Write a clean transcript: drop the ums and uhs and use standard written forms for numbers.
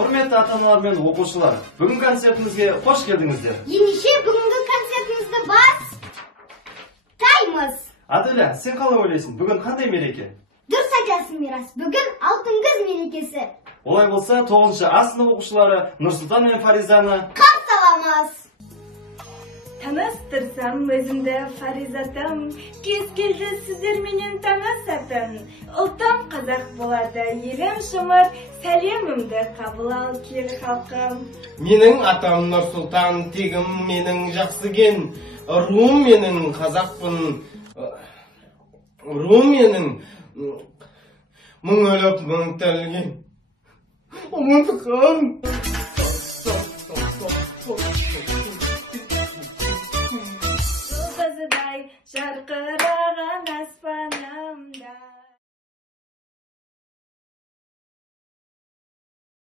Құрметті ата-аналар мен оқушылар, бүгін концертімізге қош келдіңіздер. Ендеше бүгінгі концертімізді бастаймыз. Аделя, сен қалай ойлайсың, бүгін қандай мереке? Дұрыс айтасың, Мирас. Бүгін алтын күз мерекесі. Олай болса, 9-шы А сынып оқушылары Нұрсұлтан мен Фаризаны қарсы аламыз. Таныстырсам өзімді Фаризатым, кез келді сіздер менен танысатын. Ұлтым қазақ болады, елім жұмыр, сәлемімді қабыл ал кел халқым. Менің атам Нұрсұлтан, тегім менің жақсыген, руым менің қазақпын, руым менің мың өліп мың тәлген. Ұмытқан.